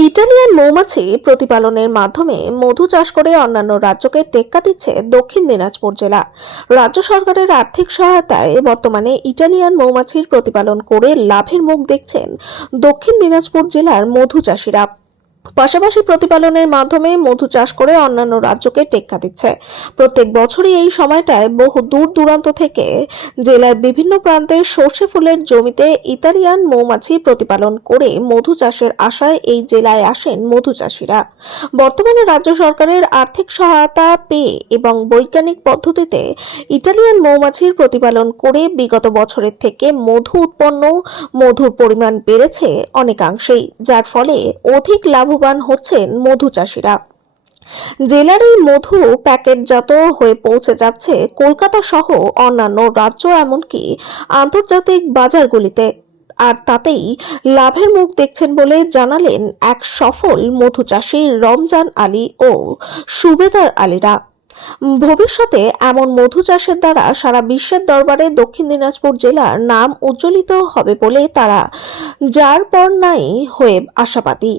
Italian মৌমাছি প্রতিপালনের মাধ্যমে মধু চাষ করে অন্যান্য রাজ্যকে টেক্কা দিচ্ছে দক্ষিণ দিনাজপুর জেলা। রাজ্য সরকারের আর্থিক সহায়তায় বর্তমানে ইটালিয়ান মৌমাছির প্রতিপালন করে লাভের মুখ দেখছেন দক্ষিণ দিনাজপুর জেলার মধু চাষিরা। পাশাপাশি প্রতিপালনের মাধ্যমে মধু চাষ করে অন্যান্য রাজ্যকে টেক্কা দিচ্ছে। প্রত্যেক বছরই এই সময়টায় বহু দূর দূরান্ত থেকে জেলার বিভিন্ন প্রান্তের সর্ষে ফুলের জমিতে ইতালিয়ান মৌমাছি প্রতিপালন করে মধু চাষের আশায় এই জেলায় আসেন মধু চাষিরা। বর্তমানে রাজ্য সরকারের আর্থিক সহায়তা পেয়ে এবং বৈজ্ঞানিক পদ্ধতিতে ইটালিয়ান মৌমাছির প্রতিপালন করে বিগত বছরের থেকে মধু উৎপন্ন, মধুর পরিমাণ বেড়েছে অনেকাংশেই, যার ফলে অধিক লাভবান হচ্ছেন মধু চাষিরা। জেলার এই মধু প্যাকেটজাত হয়ে পৌঁছে যাচ্ছে কলকাতা সহ অন্যান্য রাজ্য, এমনকি আন্তর্জাতিক বাজারগুলিতে। আর তাতেই লাভের মুখ দেখছেন বলে জানালেন এক সফল মধু চাষী রমজান আলী ও সুবেদার আলীরা। ভবিষ্যতে এমন মধু চাষের দ্বারা সারা বিশ্বের দরবারে দক্ষিণ দিনাজপুর জেলার নাম উজ্জ্বলিত হবে বলে তারা যার পর নাই হয়ে আশাবাদী।